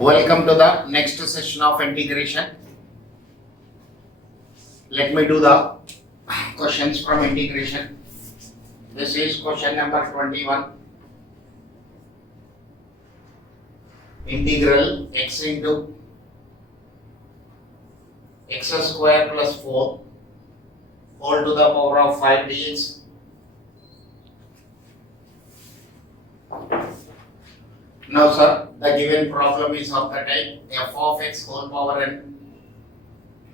Welcome to the next session of integration. Let me do the questions from integration. This is question number 21. Integral x into x square plus 4 whole to the power of 5 dx. Now sir, the given problem is of the type f of x whole power n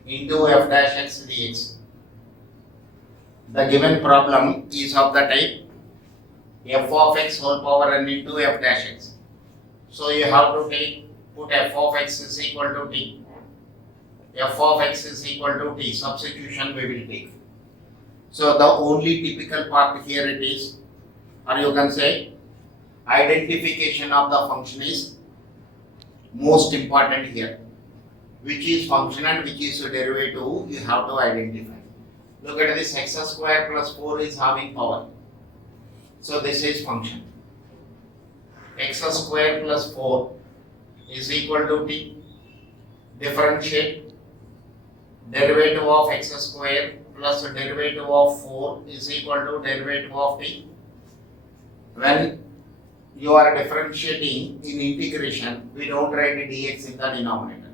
into f dash x dx. The given problem is of the type f of x whole power n into f dash x. So you have to put f of x is equal to t. F of x is equal to t. Substitution we will take. So the only typical part here it is, or you can say identification of the function is most important here. Which is function and which is derivative you have to identify. Look at this, x square plus 4 is having power. So this is function. X square plus 4 is equal to t. Differentiate derivative of x square plus derivative of 4 is equal to derivative of t. When you are differentiating in integration, we don't write dx in the denominator.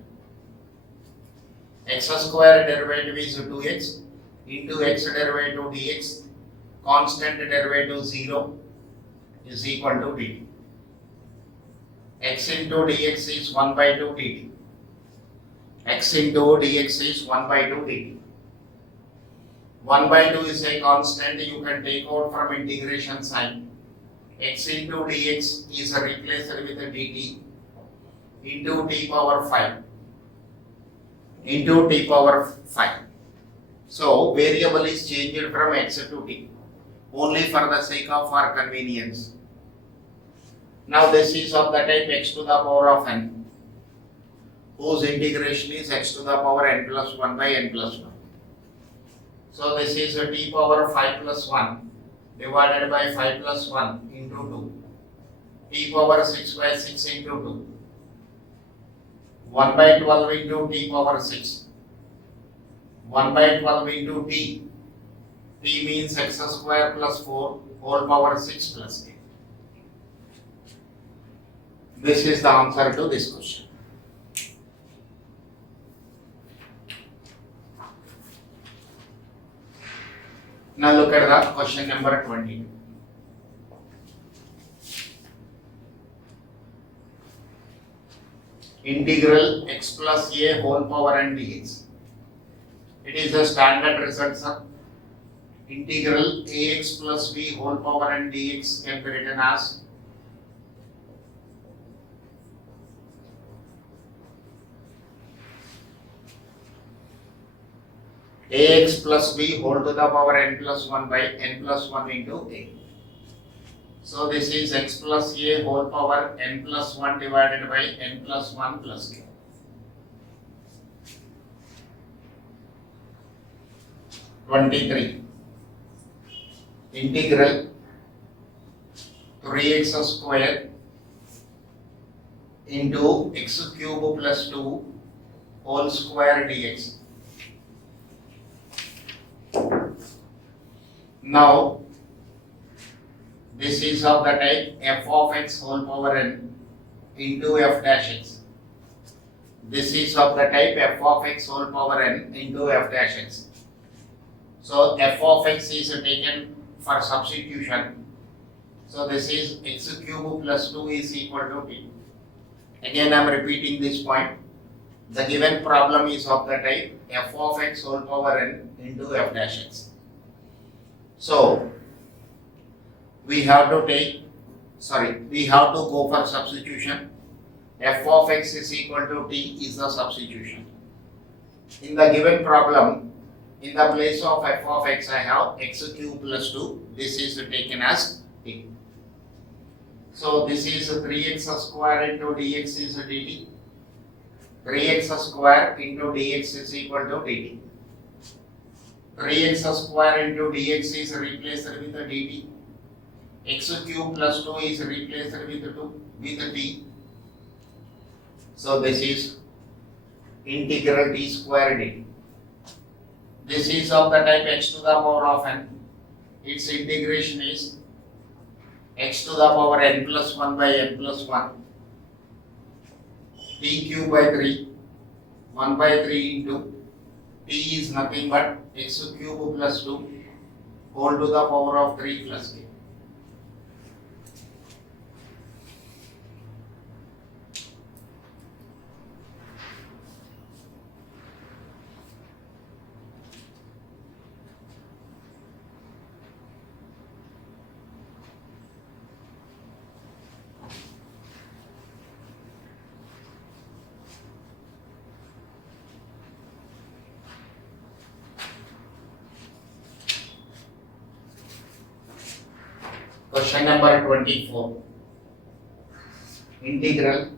X square derivative is 2x into x derivative dx, constant derivative 0 is equal to dt. X into dx is 1 by 2 dt. X into dx is 1 by 2 dt. 1 by 2 is a constant you can take out from integration sign. X into dx is replaced with dt into t power 5 into t power 5. So variable is changed from x to t only for the sake of our convenience. Now this is of the type x to the power of n, whose integration is x to the power n plus 1 by n plus 1. So this is a t power 5 plus 1 divided by 5 plus 1 into 2, t power 6 by 6 into 2, 1 by 12 into t power 6, 1 by 12 into t, t means x square plus 4 whole power 6 plus 8. This is the answer to this question. Now look at the question number 22. Integral x plus a whole power n dx. It is a standard result, sir. Integral ax plus b whole power n dx can be written as ax plus b whole to the power n plus 1 by n plus 1 into a. So this is x plus a whole power n plus 1 divided by n plus 1 plus a. Integral 3x square into x cube plus 2 whole square dx. Now this is of the type f of x whole power n into f dash x. This is of the type f of x whole power n into f dash x. So f of x is taken for substitution. So this is x cube plus 2 is equal to t. Again I am repeating this point. The given problem is of the type f of x whole power n into f dash x. So we have to go for substitution. F of x is equal to t is the substitution. In the given problem, in the place of f of x, I have x cube plus 2. This is taken as t. So this is 3x square into dx is dt. 3x square into dx is equal to dt. 3x square into dx is replaced with dt. X cube plus 2 is replaced with t. So this is integral t square dt. This is of the type x to the power of n. Its integration is x to the power n plus 1 by n plus 1 t cube by 3 1 by 3 into t is nothing but x cube plus 2 whole to the power of 3 plus k. Question number 24. Integral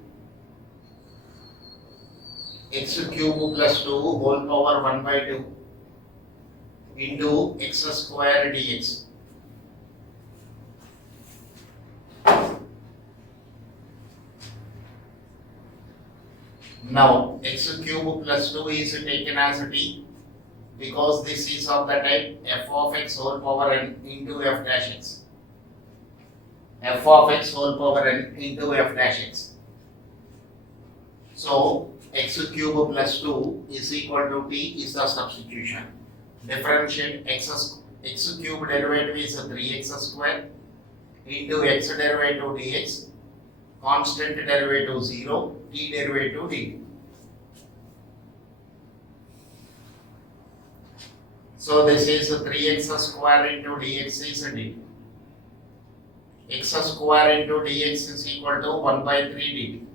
x cube plus 2 whole power 1 by 2 into x square dx. Now x cube plus 2 is taken as t because this is of the type f of x whole power n into f dash x. F of x whole power n into f dash x. So x cube plus 2 is equal to t is the substitution. Differentiate x cube derivative is 3x square into x derivative dx, constant derivative 0, t derivative dt. So this is 3x square into dx is dt. X square into dx is equal to 1 by 3 dt.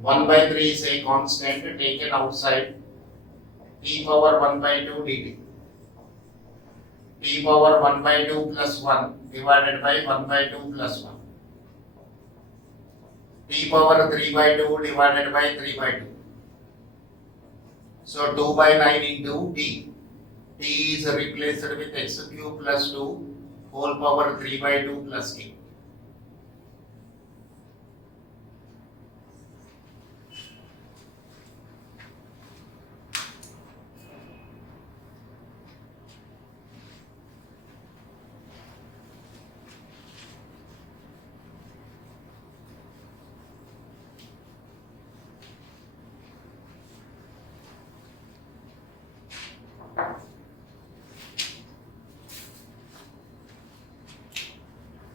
1 by 3 is a constant taken outside, t power 1 by 2 dt. T power 1 by 2 plus 1 divided by 1 by 2 plus 1. T power 3 by 2 divided by 3 by 2. So 2 by 9 into t. T is replaced with x cube plus 2 whole power 3 by 2 plus k.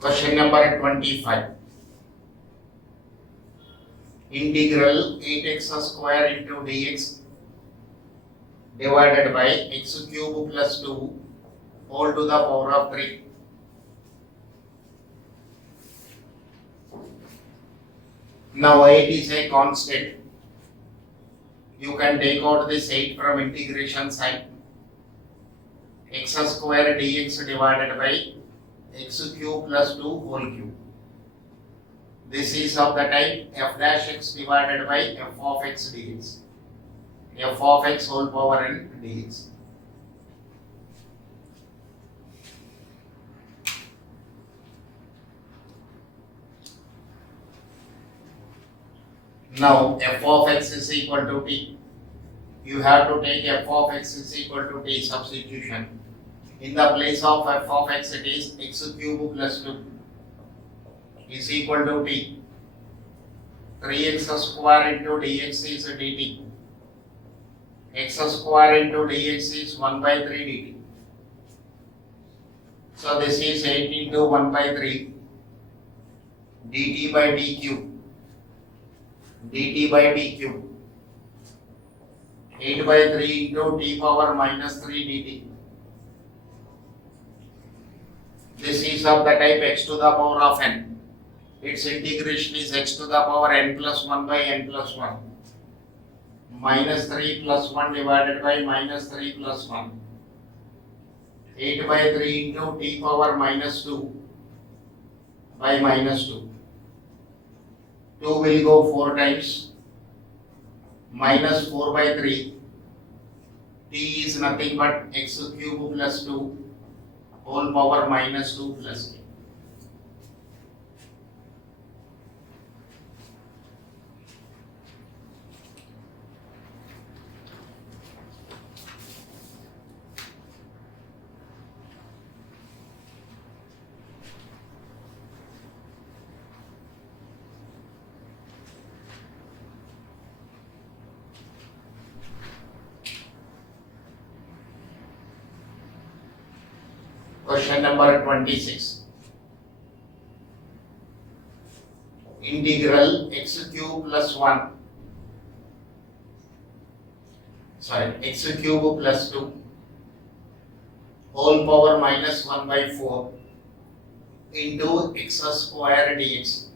Question number 25. Integral 8x square into dx divided by x cube plus 2 whole to the power of 3. Now 8 is a constant. You can take out this 8 from integration sign. X square dx divided by x cube plus 2 whole cube. This is of the type f dash x divided by f of x dx. F of x whole power n dx. Now f of x is equal to t. You have to take f of x is equal to t substitution. In the place of f of x it is x cube plus 2 is equal to t. 3x square into dx is dt. X square into dx is 1 by 3 dt. So this is 8 into 1 by 3 dt by d cube. dt by d cube. 8 by 3 into t power minus 3 dt. This is of the type x to the power of n. Its integration is x to the power n plus 1 by n plus 1. Minus 3 plus 1 divided by minus 3 plus 1. 8 by 3 into t power minus 2 by minus 2. 2 will go 4 times. Minus 4 by 3. T is nothing but x cube plus 2 whole power minus 2 plus k. Question number 26. Integral x cube plus 1. X cube plus 2 whole power minus 1 by 4 into x square dx.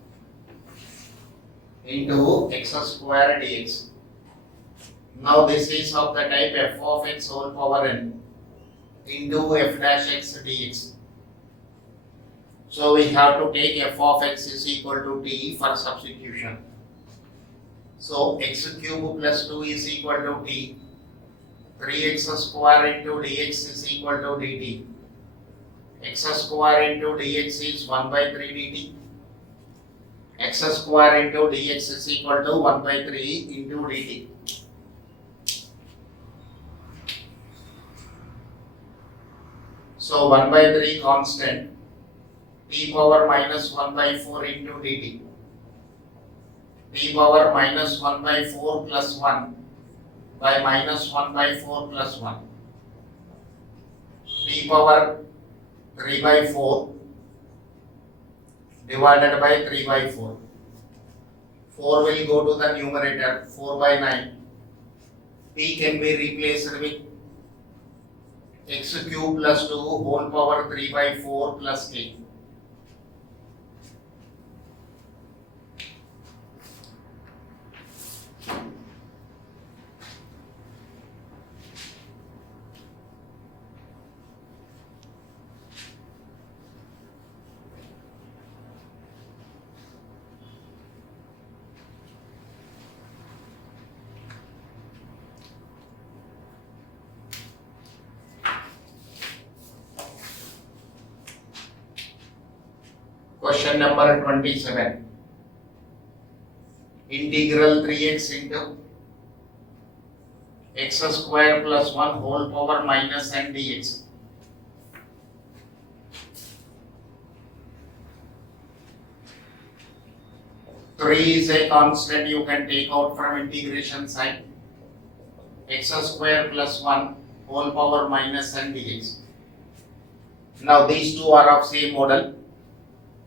Now this is of the type f of x whole power n into f dash x dx. So we have to take f of x is equal to t for substitution. So x cube plus 2 is equal to t. 3x square into dx is equal to dt. X square into dx is 1 by 3 dt. X square into dx is equal to 1 by 3 into dt. So 1 by 3 constant, t power minus 1 by 4 into dt. T power minus 1 by 4 plus 1 by minus 1 by 4 plus 1. T power 3 by 4 divided by 3 by 4. 4 will go to the numerator, 4 by 9. T can be replaced with x cube plus 2 whole power 3 by 4 plus k. Question number 27. Integral 3x into x square plus 1 whole power minus n dx. Three is a constant you can take out from integration sign. X square plus 1 whole power minus n dx. Now these two are of same model.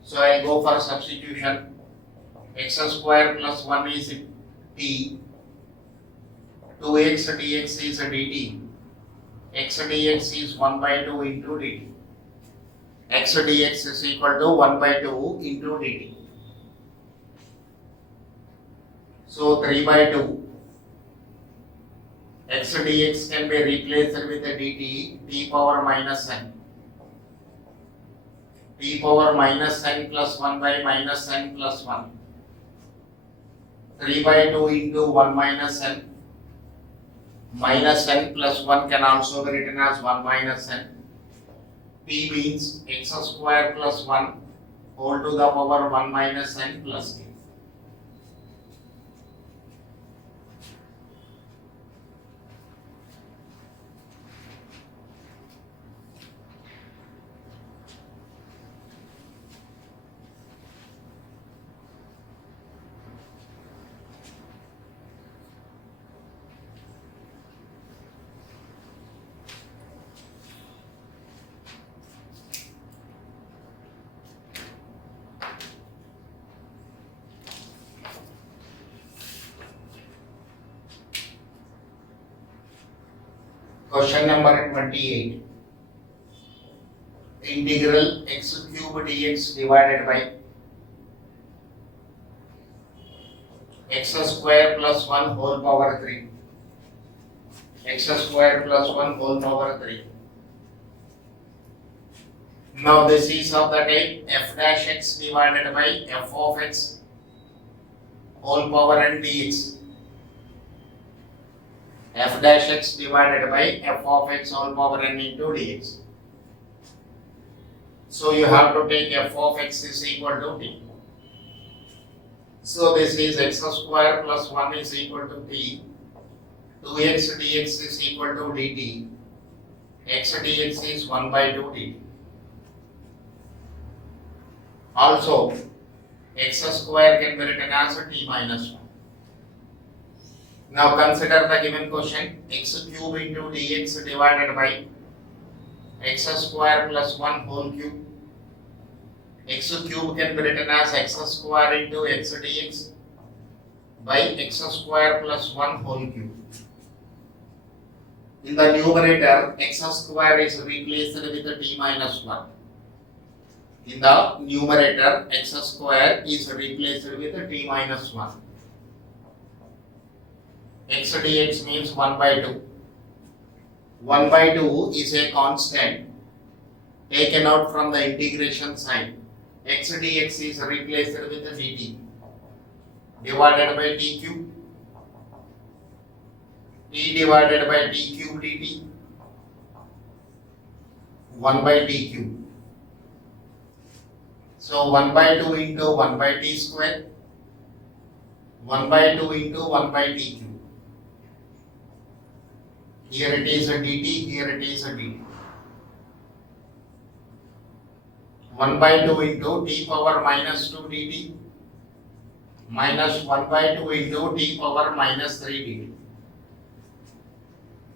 So I go for substitution. X square plus 1 is t. 2x dx is dt. X dx is 1 by 2 into dt. X dx is equal to 1 by 2 into dt. So 3 by 2. X dx can be replaced with a dt, t power minus n. T power minus n plus 1 by minus n plus 1. 3 by 2 into 1 minus n. Minus n plus 1 can also be written as 1 minus n. P means x square plus 1 whole to the power 1 minus n plus k. Question number 28. Integral x cube dx divided by x square plus 1 whole power 3. X square plus 1 whole power 3. Now this is of the type f dash x divided by f of x whole power n dx. F dash x divided by f of x whole power n into dx. So you have to take f of x is equal to t. So this is x square plus 1 is equal to t. 2x dx is equal to dt. X dx is 1 by 2 dt. Also, x square can be written as t minus 1. Now consider the given question, x cube into dx divided by x square plus 1 whole cube. X cube can be written as x square into x dx by x square plus 1 whole cube. In the numerator, x square is replaced with t minus 1. In the numerator, x square is replaced with t minus 1. X dx means 1 by 2. 1 by 2 is a constant taken out from the integration sign. X dx is replaced with dt divided by t cube. T divided by t cube dt 1 by t cube. So 1 by 2 into 1 by t square, 1 by 2 into 1 by t cube. Here it is a dt, here it is a dt. 1 by 2 into t power minus 2 dt minus 1 by 2 into t power minus 3 dt.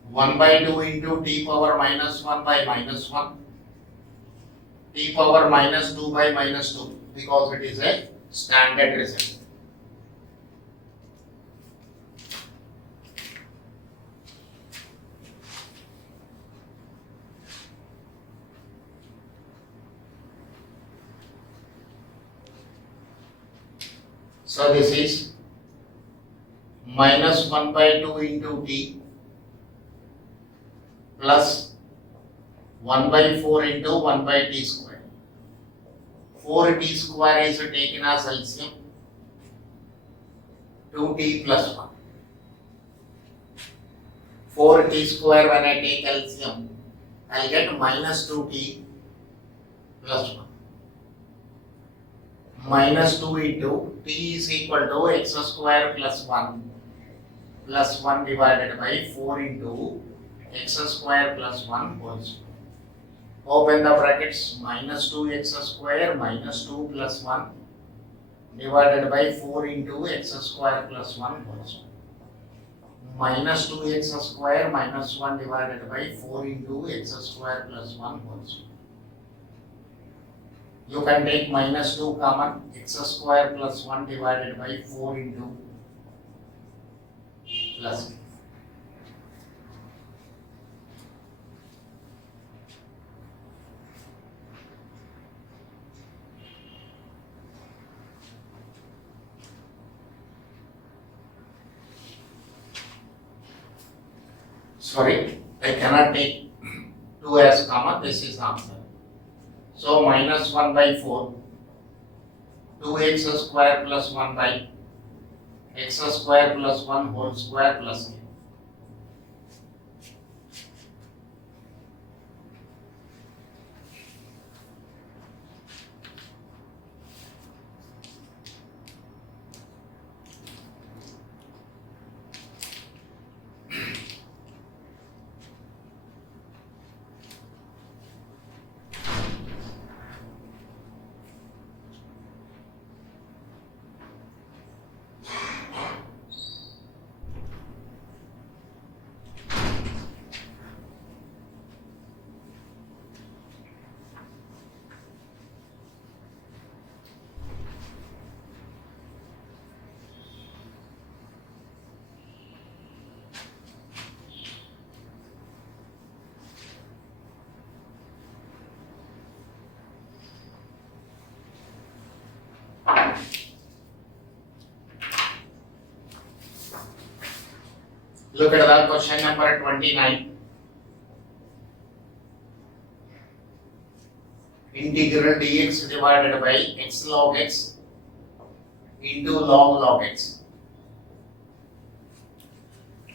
1 by 2 into t power minus 1 by minus 1, t power minus 2 by minus 2, because it is a standard result. So this is minus 1 by 2 into t plus 1 by 4 into 1 by t square. 4t square is taken as LCM, 2t plus 1. 4t square, when I take LCM, I will get minus 2t plus 1. Minus 2 into t is equal to x square plus 1 plus 1 divided by 4 into x square plus 1 whole square. Open the brackets, minus 2x square minus 2 plus 1 divided by 4 into x square plus 1 whole square. Minus 2x square minus 1 divided by 4 into x square plus 1 whole square. You can take minus 2 common, x square plus 1 divided by 4 into plus. Sorry, I cannot take 2 as common, this is answer. So minus 1 by 4, 2x square plus 1 by x square plus 1 whole square plus a. Look at the question number 29. Integral dx divided by x log x into log x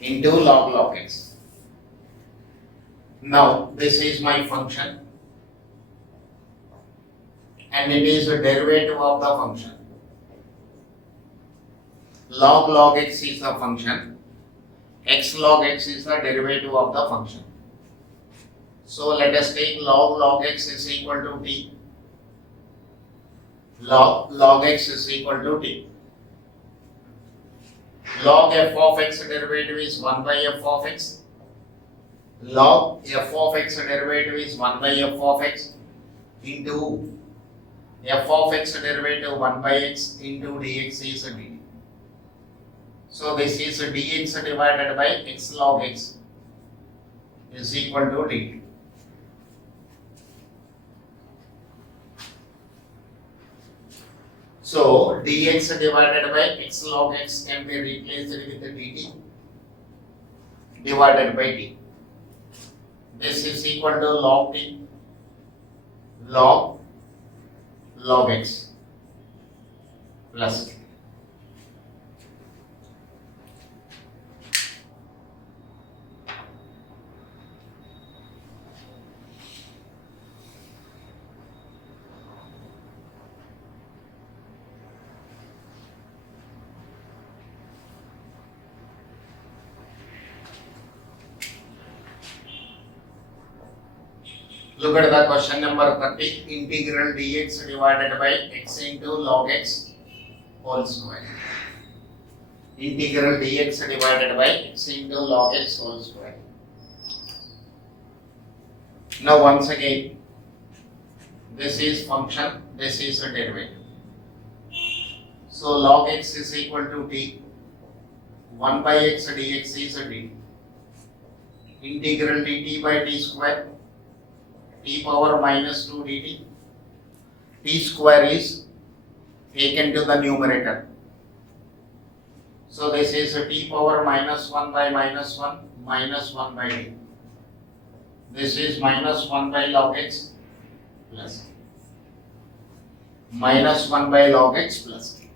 into log x. Now this is my function and it is a derivative of the function. Log x is the function, x log x is the derivative of the function. So let us take log x is equal to t. Log x is equal to t. Log f of x derivative is 1 by f of x. log f of x derivative is 1 by f of x into f of x derivative 1 by x into dx is dt. So this is dx divided by x log x is equal to dt. So dx divided by x log x can be replaced with dt divided by t. This is equal to log t log x plus t. Look at the question number 30. Integral dx divided by x into log x whole square. Integral dx divided by x into log x whole square. Now once again, this is function, this is a derivative. So log x is equal to t. 1 by x dx is a dt. Integral dt by t square. T power minus 2 dt. T square is taken to the numerator. So this is a t power minus 1 by minus 1 minus 1 by t. This is minus 1 by log x plus minus 1 by log x plus t.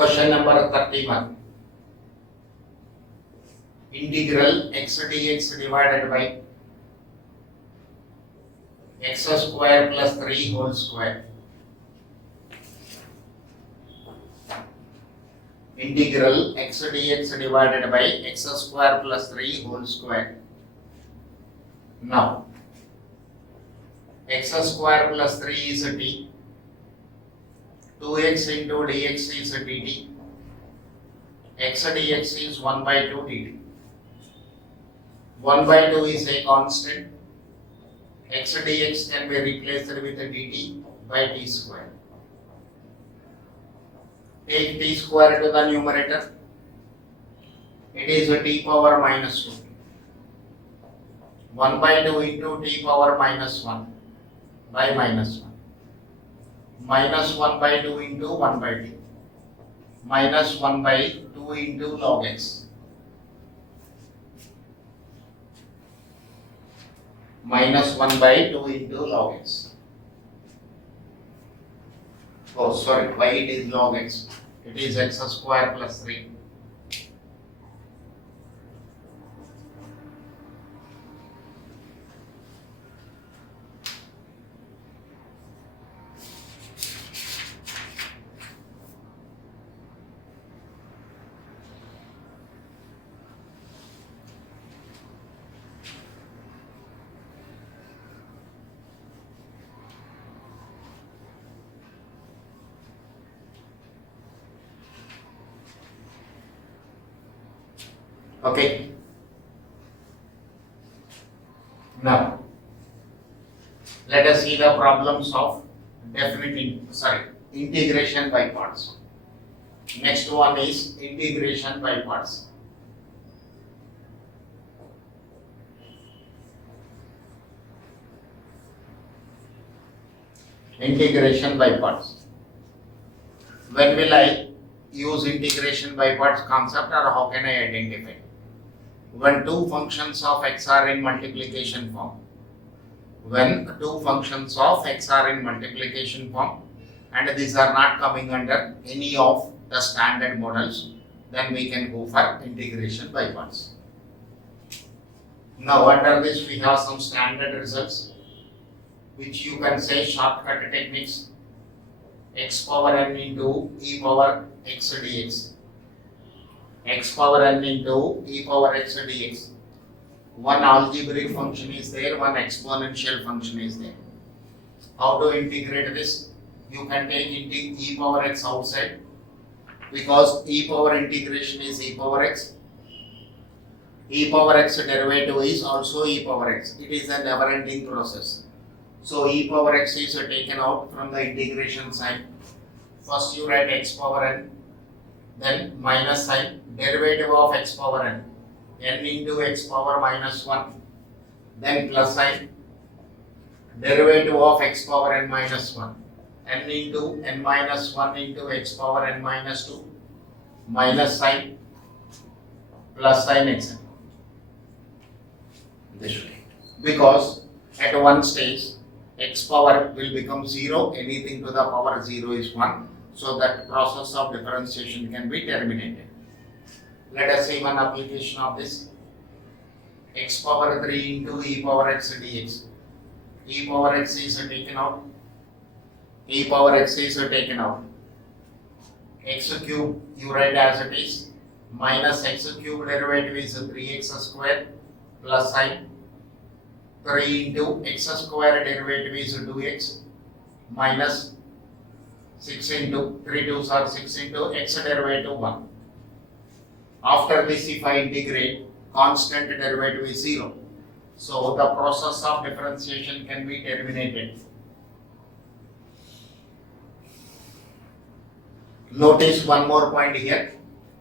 Question number 31. Integral x dx divided by x square plus 3 whole square. Integral x dx divided by x square plus 3 whole square. Now, x square plus 3 is a t. 2x into dx is a dt. X dx is 1 by 2 dt. 1 by 2 is a constant. X dx can be replaced with a dt by t square. Take t square to the numerator. It is a t power minus 2. 1 by 2 into t power minus 1 by minus 1. Minus 1 by 2 into 1 by 2. Minus 1 by 2 into log x. Minus 1 by 2 into log x. Oh, sorry, why it is log x? It is x square plus 3. Okay. Now, let us see the problems of integration by parts. Next one is integration by parts. Integration by parts. When will I use integration by parts concept, or how can I identify? When two functions of x are in multiplication form. When two functions of x are in multiplication form, and these are not coming under any of the standard models, then we can go for integration by parts. Now under this we have some standard results which you can say shortcut techniques. X power n into e power x dx. X power n into e power x dx. One algebraic function is there, one exponential function is there. How to integrate this? You can take e power x outside, because e power integration is e power x. E power x derivative is also e power x. It is a never ending process. So e power x is taken out from the integration sign. First you write x power n, then minus sign, derivative of x power n, n into x power minus 1, then plus sign, derivative of x power n minus 1, n into n minus 1 into x power n minus 2, minus sign, plus sign, etc. This way. Because at one stage x power will become 0, anything to the power 0 is 1, so that process of differentiation can be terminated. Let us see one application of this. X power 3 into e power x dx. E power x is taken out. E power x is taken out. X cube you write as it is, minus x cube derivative is 3x square plus sign. 3 into x square derivative is 2x minus 6 into 3 2s are 6 into x derivative 1. After this, if I integrate, constant derivative is 0. So the process of differentiation can be terminated. Notice one more point here.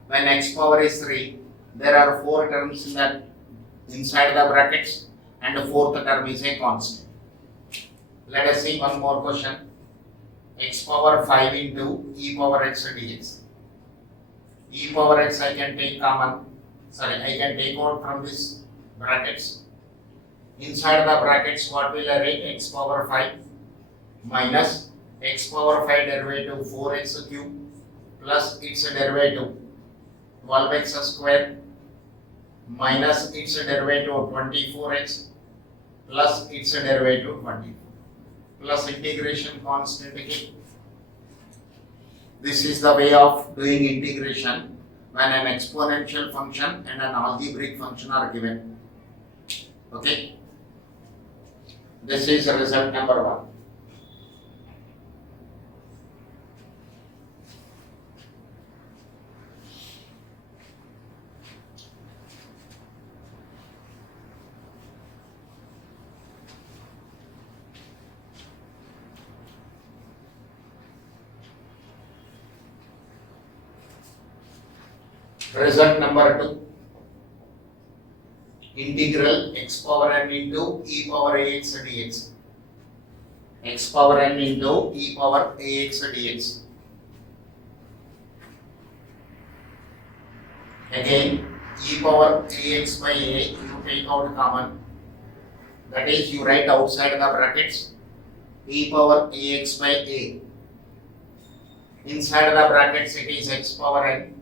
When x power is 3, there are 4 terms in that inside the brackets, and the fourth term is a constant. Let us see one more question. X power 5 into e power x dx. E power x I can take common, I can take out from this brackets. Inside the brackets what will I write? X power 5 minus x power 5 derivative 4x cube plus its derivative 12x square minus its derivative 24x plus its derivative 24 plus integration constant again. This is the way of doing integration when an exponential function and an algebraic function are given. Okay. This is result number 1. Result number 2. Integral x power n into e power ax dx. X power n into e power ax dx. Again, e power ax by a, you take out common. That is, you write outside the brackets e power ax by a. Inside the brackets it is x power n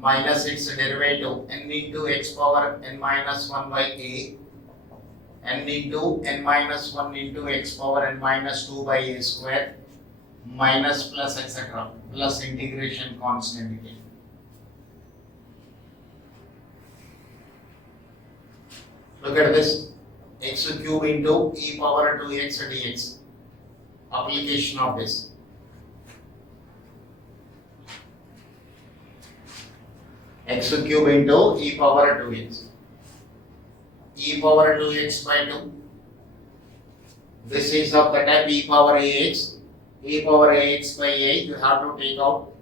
minus its derivative n into x power n minus 1 by a, n into n minus 1 into x power n minus 2 by a square, minus plus etc. plus integration constant again. Look at this, x cube into e power 2x dx. Application of this. X cube into e power 2x. E power 2x by 2. This is of the type e power ax. E power ax by a, you have to take out.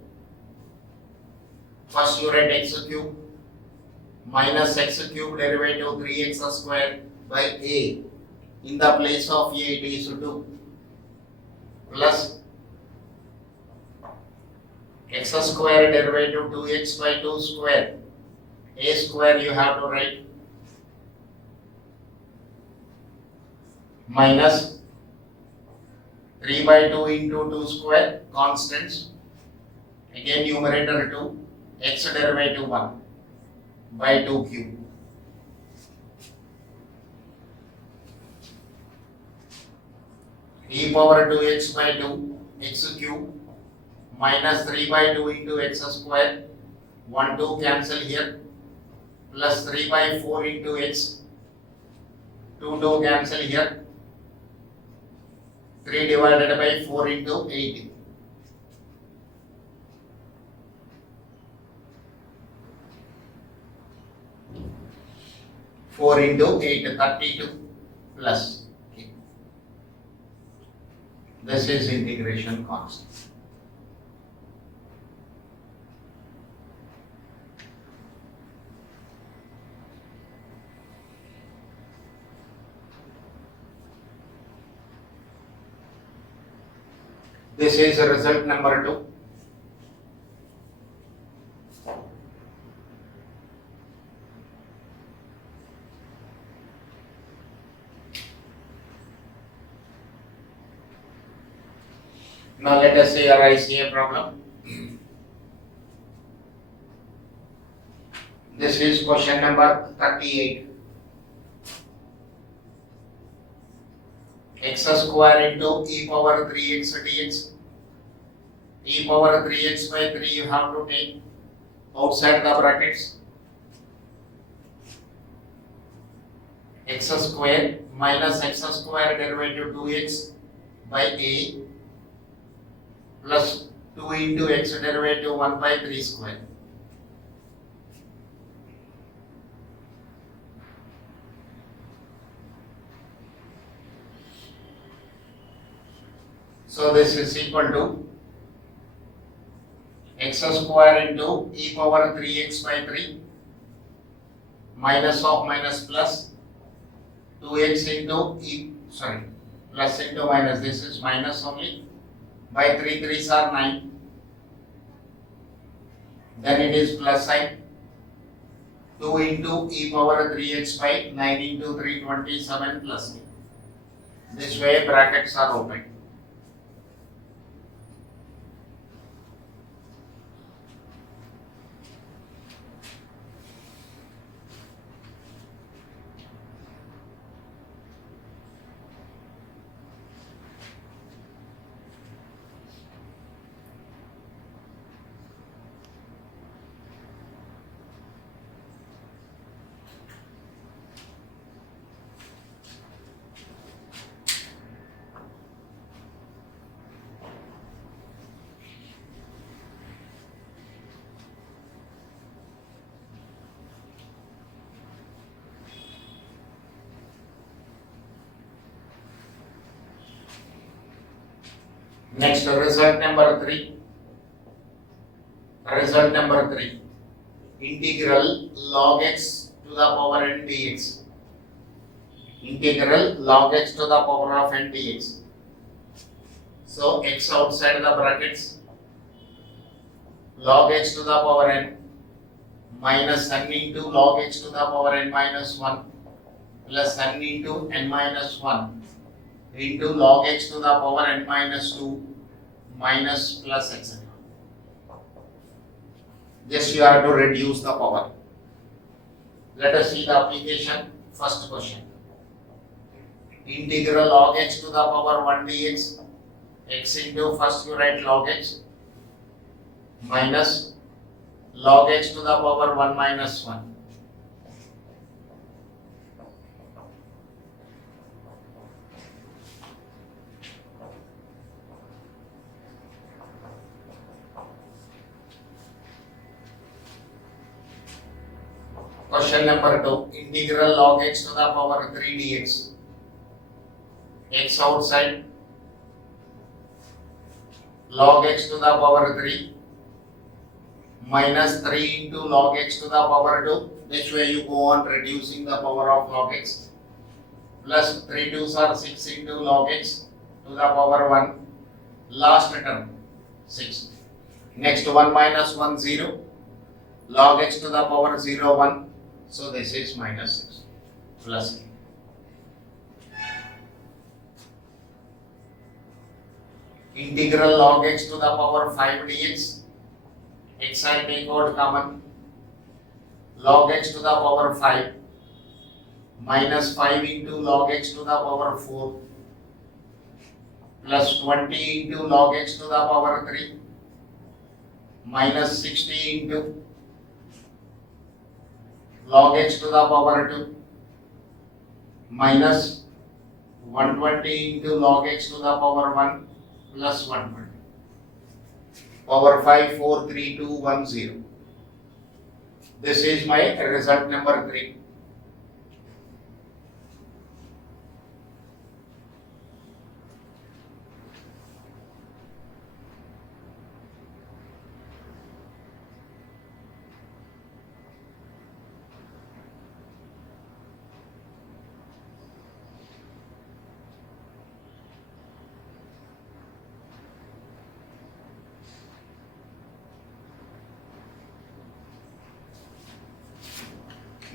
First you write x cube minus x cube derivative 3x square by a. In the place of a it is 2 plus x square derivative 2x by 2 square. A square you have to write minus 3 by 2 into 2 square constants, again numerator 2, x derivative 1 by 2 cube. E power 2x by 2 x cube minus 3 by 2 into x square, 1 2 cancel here, plus 3 by 4 into x, 2 2 cancel here, 3 divided by 4 into 8. Four into 8, 32 plus. Okay. This is integration constant. This is result number 2. Now let us say arise a problem. This is question number 38. X square into e power 3x dx. E power 3x by 3 you have to take outside the brackets. X square minus x square derivative 2x by a plus 2 into x derivative 1 by 3 square. So this is equal to x square into e power 3x by 3 minus of minus plus 2x into plus into minus, this is minus only, by 3 3s are 9, then it is plus sign, 2 into e power 3x by 9 into 3 27 plus 8. This way brackets are open. Next, result number 3. Result number 3. Integral log x to the power n dx. Integral log x to the power of n dx. So x outside the brackets. Log x to the power n minus n into log x to the power n minus 1 plus n into n minus 1 into log x to the power n minus 2 minus plus etc. Just you have to reduce the power. Let us see the application. First question. Integral log x to the power 1 dx, x into first you write log x minus log x to the power 1 minus 1. Question number 2. Integral log x to the power 3 dx. X outside. Log x to the power 3 minus 3 into log x to the power 2. This way you go on reducing the power of log x. Plus 3 2s are 6 into log x to the power 1. Last term 6. Next 1 minus 1 0. Log x to the power 0 1. So this is minus 6 plus 8. integral log x to the power 5 dx, x I take out common, log x to the power 5 minus 5 into log x to the power 4 plus 20 into log x to the power 3 minus 60 into log x to the power 2 minus 120 into log x to the power 1 plus 120. Power 5, 4, 3, 2, 1, 0. This is my result number 3.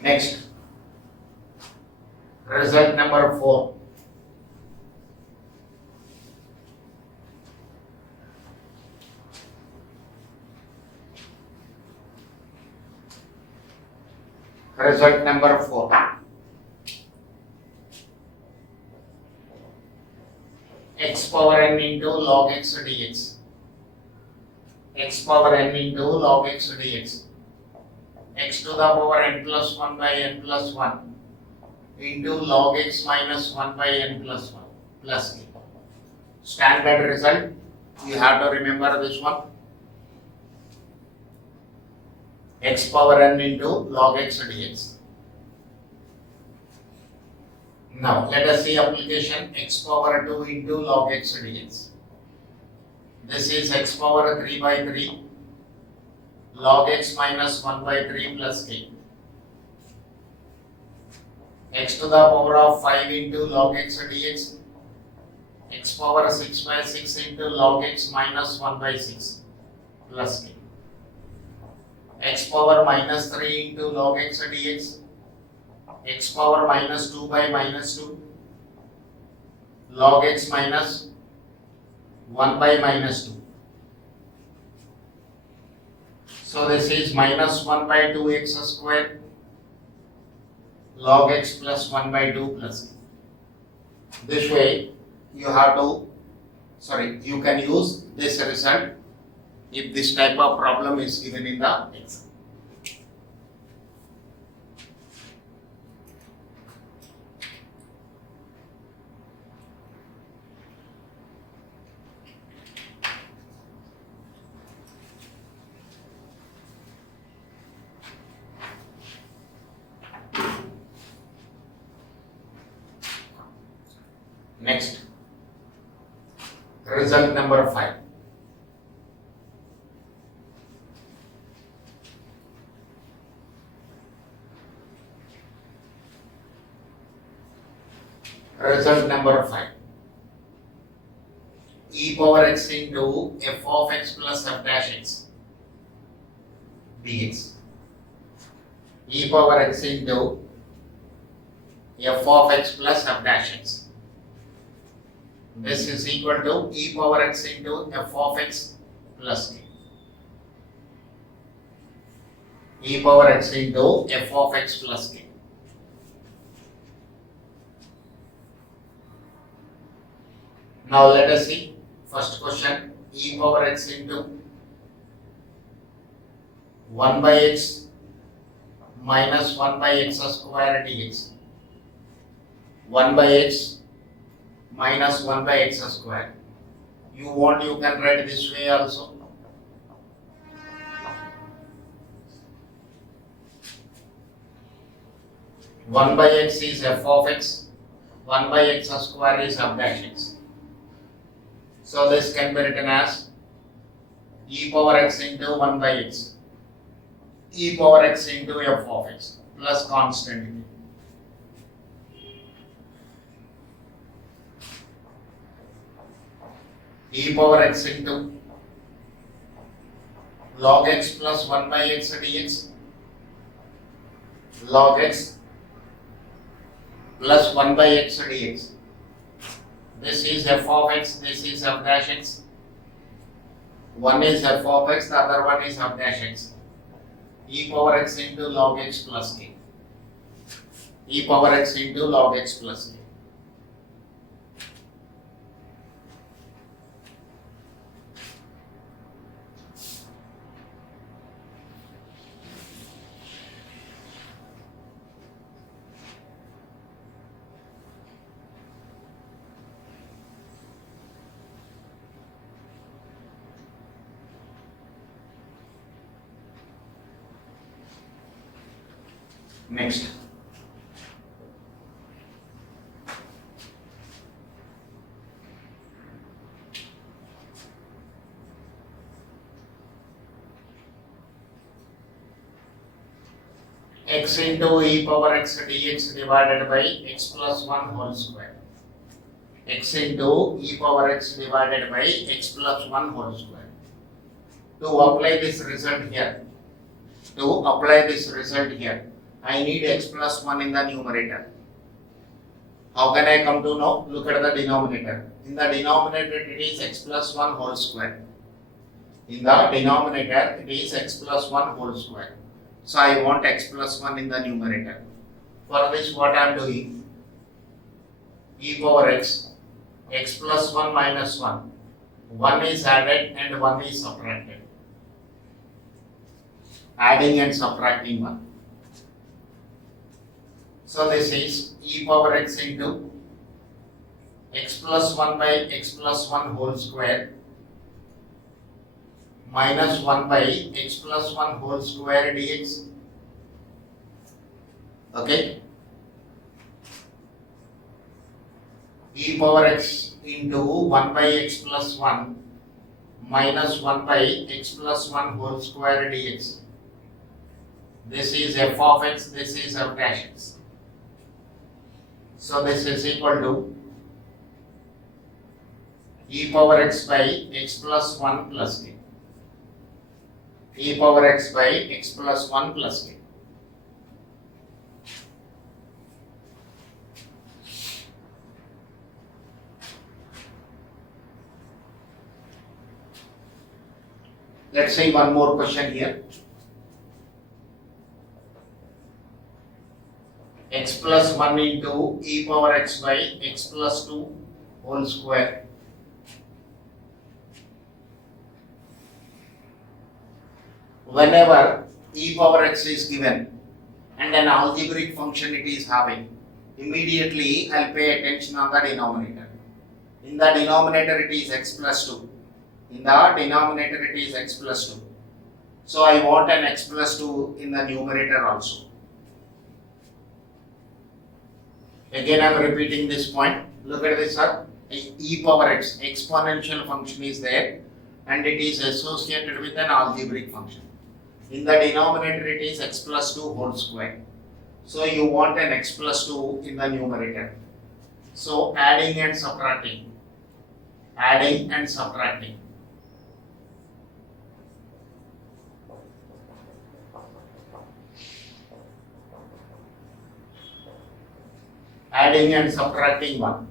Next, result number 4. Result number 4. X power n into log x dx. X power n into log x dx. X to the power n plus 1 by n plus 1 into log x minus 1 by n plus 1 plus k. Standard result, you have to remember this one. X power n into log x dx. Now let us see application x power 2 into log x dx. This is x power 3 by 3 log x minus 1 by 3 plus k. X to the power of 5 into log x dx. X power 6 by 6 into log x minus 1 by 6 plus k. X power minus 3 into log x dx. X power minus 2 by minus 2 log x minus 1 by minus 2. So this is minus 1 by 2x square log x plus 1 by 2 plus. This way you have to, you can use this result if this type of problem is given in the exam. Next, result number 5. Result number 5. E power x into f of x plus f dash x dx. E power x into f of x plus f dash x. This is equal to e power x into f of x plus k. E power x into f of x plus k. Now let us see first question, e power x into 1 by x minus 1 by x square dx. 1 by x minus 1 by x square. You want, you can write this way also. One by x is f of x, 1 by x square is f dash x. So this can be written as e power x into 1 by x, e power x into f of x plus constant. E power x into log x plus 1 by x dx, log x plus 1 by x dx. This is f of x, this is f dash x, One is f of x, the other one is f dash x. E power x into log x plus k. E power x into log x plus k. Next. X into e power x dx divided by x plus 1 whole square. X into e power x divided by x plus 1 whole square. To apply this result here, I need x plus 1 in the numerator. How can I come to know? Look at the denominator. In the denominator, it is x plus 1 whole square. In the denominator, it is x plus 1 whole square. So I want x plus 1 in the numerator. For this, what I am doing? E power x, x plus 1 minus 1. 1 is added and 1 is subtracted. Adding and subtracting 1. So this is e power x into x plus 1 by x plus 1 whole square minus 1 by x plus 1 whole square dx. Okay. E power x into 1 by x plus 1 minus 1 by x plus 1 whole square dx. This is f of x, this is f dash x. So this is equal to e power x by x plus 1 plus k. E power x by x plus 1 plus k. Let's see one more question here. X plus 1 into e power x by x plus 2 whole square. Whenever e power x is given and an algebraic function it is having, immediately I'll pay attention on the denominator. In the denominator it is x plus 2. In the denominator it is x plus 2. So I want an x plus 2 in the numerator also. Again I am repeating this point. Look at this, sir. E power x, exponential function is there and it is associated with an algebraic function. In the denominator it is x plus 2 whole square. So you want an x plus 2 in the numerator. So adding and subtracting. Adding and subtracting. Adding and subtracting 1.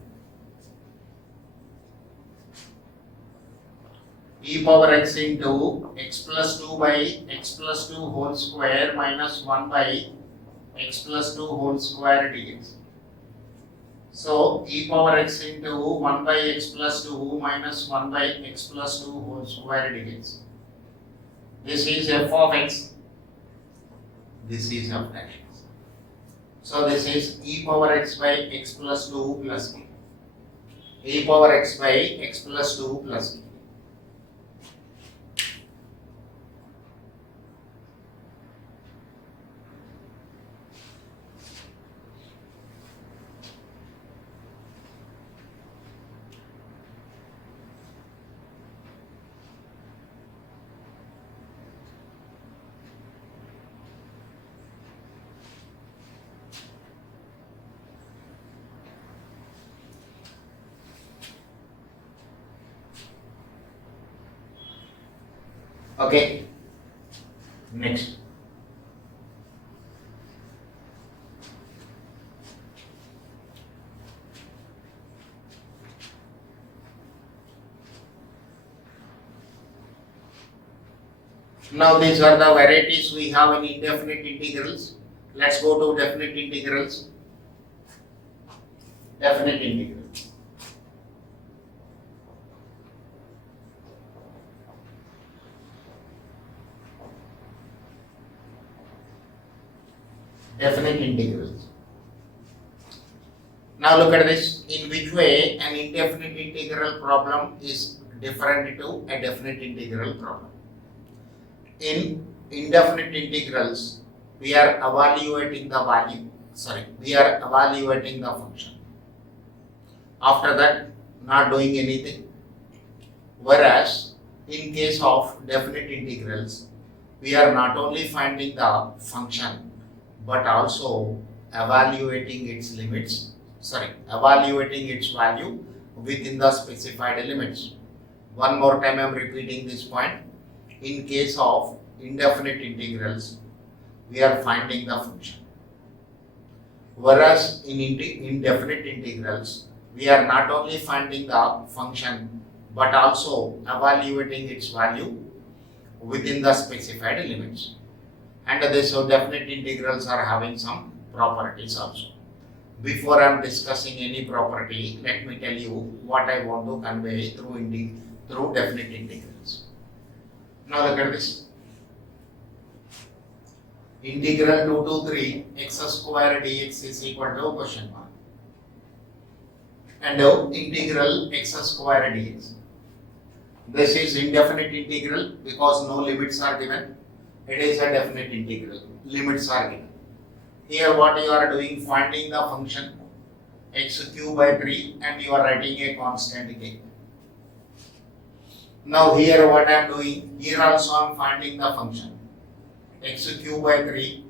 E power x into x plus 2 by x plus 2 whole square minus 1 by x plus 2 whole square dx. So e power x into 1 by x plus 2 minus 1 by x plus 2 whole square dx. This is f of x. This is f dash x. So this is e power x by x plus 2 plus k. E power x by x plus 2 plus k. Okay. Next. Now these are the varieties we have in indefinite integrals. Let's go to definite integrals. Definite integrals. Definite integrals. Now look at this. In which way an indefinite integral problem is different to a definite integral problem? In indefinite integrals, we are evaluating the value. We are evaluating the function. After that, not doing anything. Whereas in case of definite integrals, we are not only finding the function but also evaluating its evaluating its value within the specified limits. One more time I am repeating this point. In case of indefinite integrals, we are finding the function. Whereas in indefinite integrals, we are not only finding the function but also evaluating its value within the specified limits. And these definite integrals are having some properties also. Before I am discussing any property, let me tell you what I want to convey through definite integrals. Now look at this. Integral 2 to 3 x square dx is equal to question mark. And integral x square dx. This is indefinite integral because no limits are given. It is a definite integral. Limits are given. Here what you are doing, finding the function x cube by 3 and you are writing a constant k. Now here what I am doing, here also I am finding the function x cube by 3.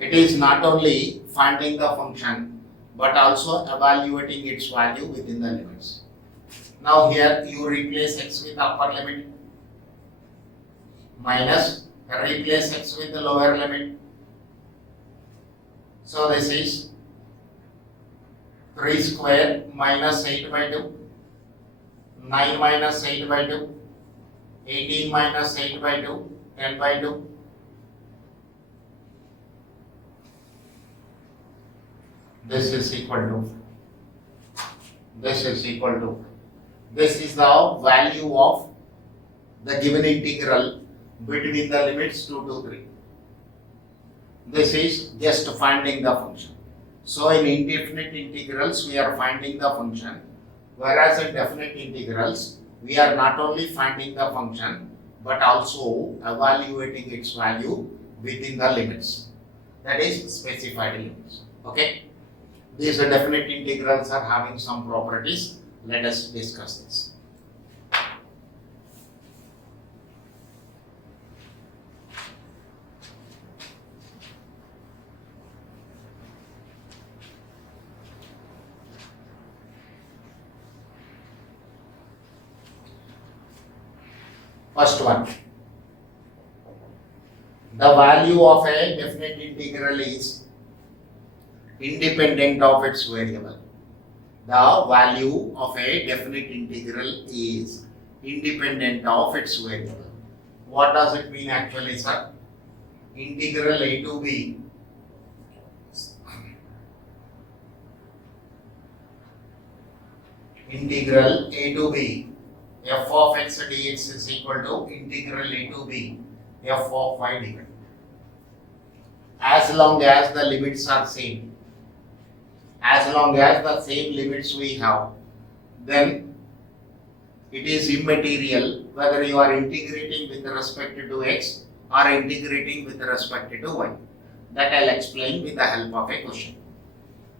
It is not only finding the function but also evaluating its value within the limits. Now here you replace x with upper limit minus replace x with the lower limit. So this is 3 square minus 8 by 2, 9 minus 8 by 2, 18 minus 8 by 2, 10 by 2. This is equal to, this is the value of the given integral between the limits 2 to 3. This is just finding the function. So in indefinite integrals we are finding the function, whereas in definite integrals we are not only finding the function but also evaluating its value within the limits, that is specified limits. Okay, these definite integrals are having some properties. Let us discuss this. First one, the value of a definite integral is independent of its variable. The value of a definite integral is independent of its variable. What does it mean actually, sir? Integral a to b f of x dx is equal to integral a to b f of y dx. As long as the limits are same, as long as the same limits we have, then it is immaterial whether you are integrating with respect to x or integrating with respect to y. That I will explain with the help of a question.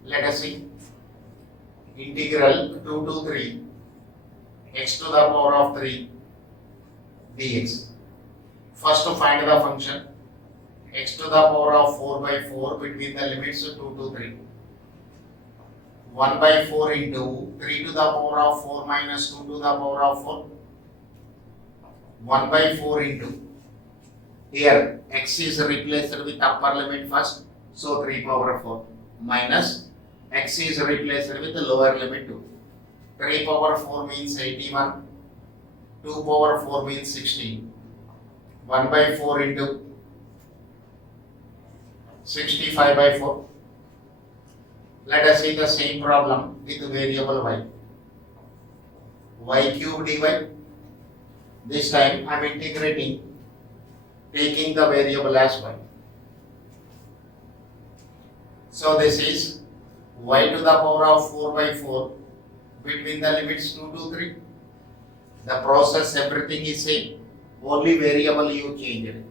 Let us see. Integral 2 to 3 x to the power of 3 dx. First to find the function x to the power of 4 by 4 between the limits 2 to 3. 1 by 4 into 3 to the power of 4 minus 2 to the power of 4. 1 by 4 into, here x is replaced with upper limit first, so 3 power 4 minus x is replaced with the lower limit 2. 3 power 4 means 81 2 power 4 means 16. 1 by 4 into 65 by 4. Let us see the same problem with variable y. Y cube dy. This time I am integrating, taking the variable as y. So this is y to the power of 4 by 4 between the limits 2 to 3. The process, everything is same. Only variable you change it.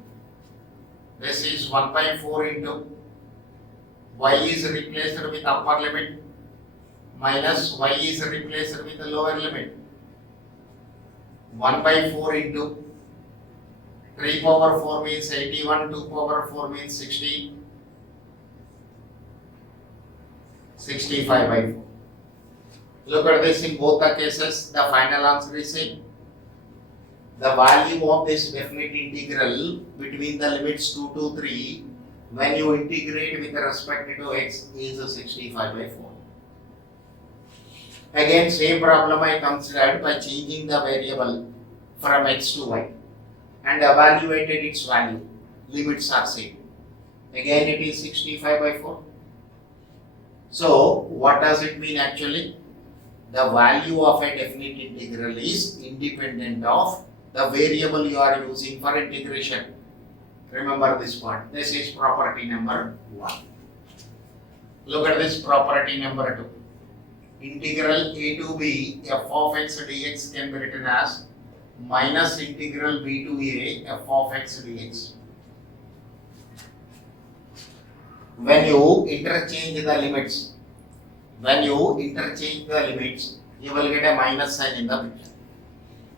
This is 1 by 4 into y is replaced with upper limit minus y is replaced with the lower limit. 1 by 4 into 3 power 4 means 81, 2 power 4 means 60, 65 by 4. Look at this, in both the cases, the final answer is same. The value of this definite integral between the limits 2 to 3 when you integrate with respect to x is 65 by 4. Again, same problem I considered by changing the variable from x to y and evaluated its value. Limits are same. Again, it is 65 by 4. So, what does it mean actually? The value of a definite integral is independent of the variable you are using for integration. Remember this point. This is property number 1. Look at this property number 2. Integral a to b f of x dx can be written as minus integral b to a f of x dx. When you interchange the limits, you will get a minus sign in the picture.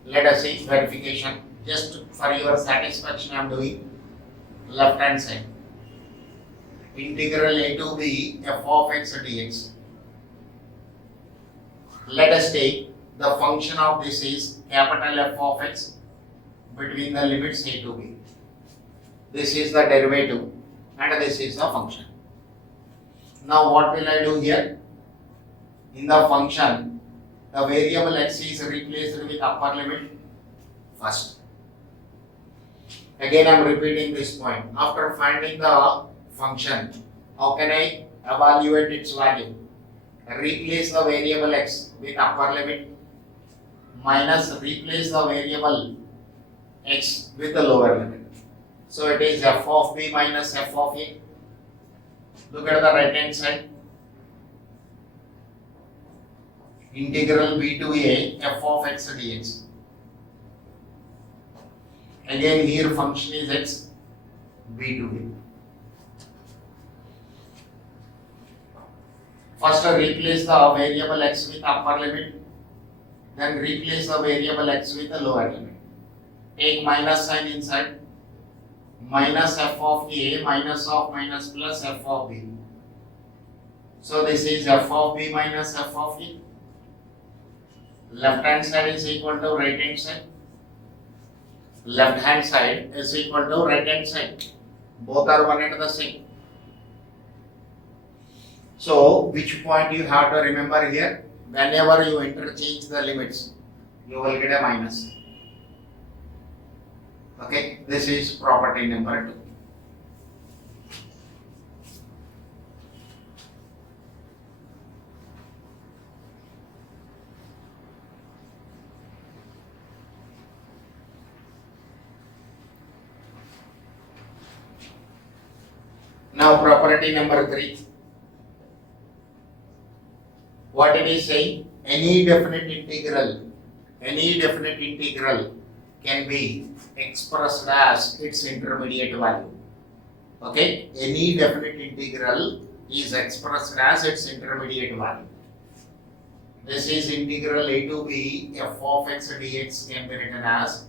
Let us see verification. Just for your satisfaction, I am doing left hand side. Integral a to b f of x dx. Let us take the function of this is capital F of x between the limits a to b. This is the derivative and this is the function. Now what will I do here? In the function, the variable x is replaced with upper limit first. Again I am repeating this point. After finding the function, how can I evaluate its value? Replace the variable x with upper limit minus replace the variable x with the lower limit. So it is f of b minus f of a. Look at the right hand side. Integral b to a f of x dx. Again here function is x, b to a. First replace the variable x with upper limit, then replace the variable x with the lower limit. Take minus sign inside, minus f of a minus of minus plus f of b. So this is f of b minus f of a. Left hand side is equal to right hand side. Left hand side is equal to right hand side. Both are one and the same. So, which point you have to remember here? Whenever you interchange the limits, you will get a minus. Okay, this is property number 2. Now, property number 3. What it is saying? Any definite integral can be expressed as its intermediate value. Okay, any definite integral is expressed as its intermediate value. This is integral a to b f of x dx can be written as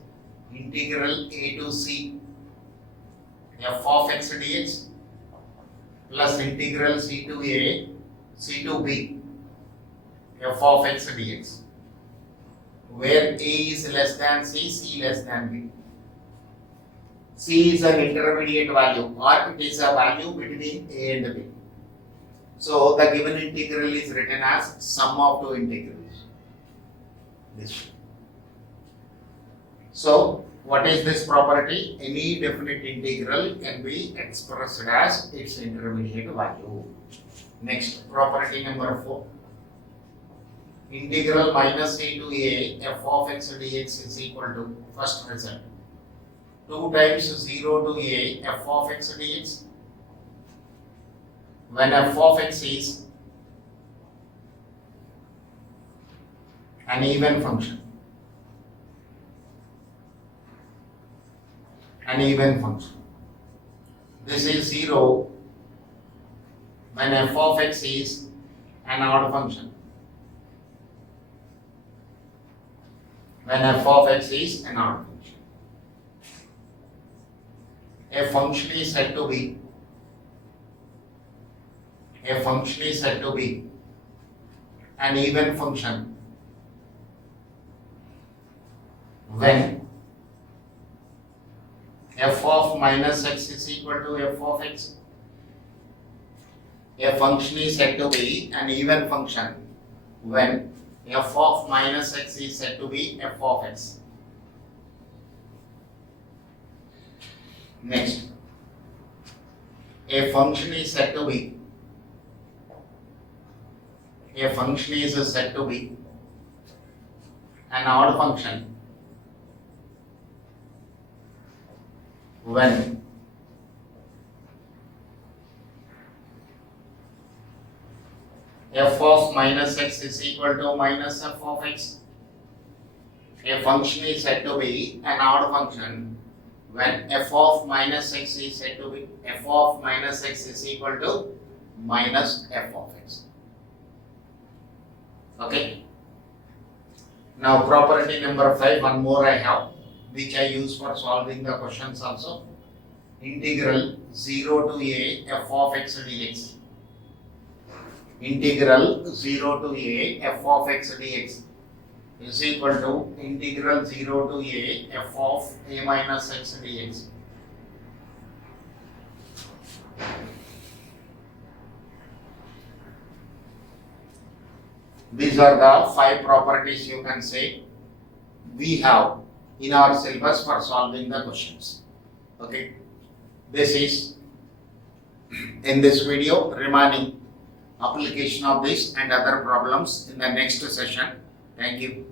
integral a to c f of x dx plus integral c to a c to b f of x dx, where a is less than c, c less than b. C is an intermediate value or it is a value between a and b. So the given integral is written as sum of two integrals. This. So, what is this property? Any definite integral can be expressed as its intermediate value. Next, property number 4. Integral minus a to a f of x dx is equal to, first result, 2 times 0 to a f of x dx. When f of x is an even function. An even function. This is 0 when f of x is an odd function. When f of x is an odd function. A function is said to be an even function when f of minus x is equal to f of x. A function is said to be an even function when f of minus x is said to be f of x. Next, a function is said to be an odd function when f of minus x is equal to minus f of x. A function is said to be an odd function when f of minus x is said to be equal to minus f of x. Okay. Now property number 5, one more I have, which I use for solving the questions also. Integral 0 to a f of x dx. Integral 0 to a f of x dx is equal to integral 0 to a f of a minus x dx. These are the 5 properties you can say we have in our syllabus for solving the questions. Okay, this is in this video. Remaining application of this and other problems in the next session. Thank you.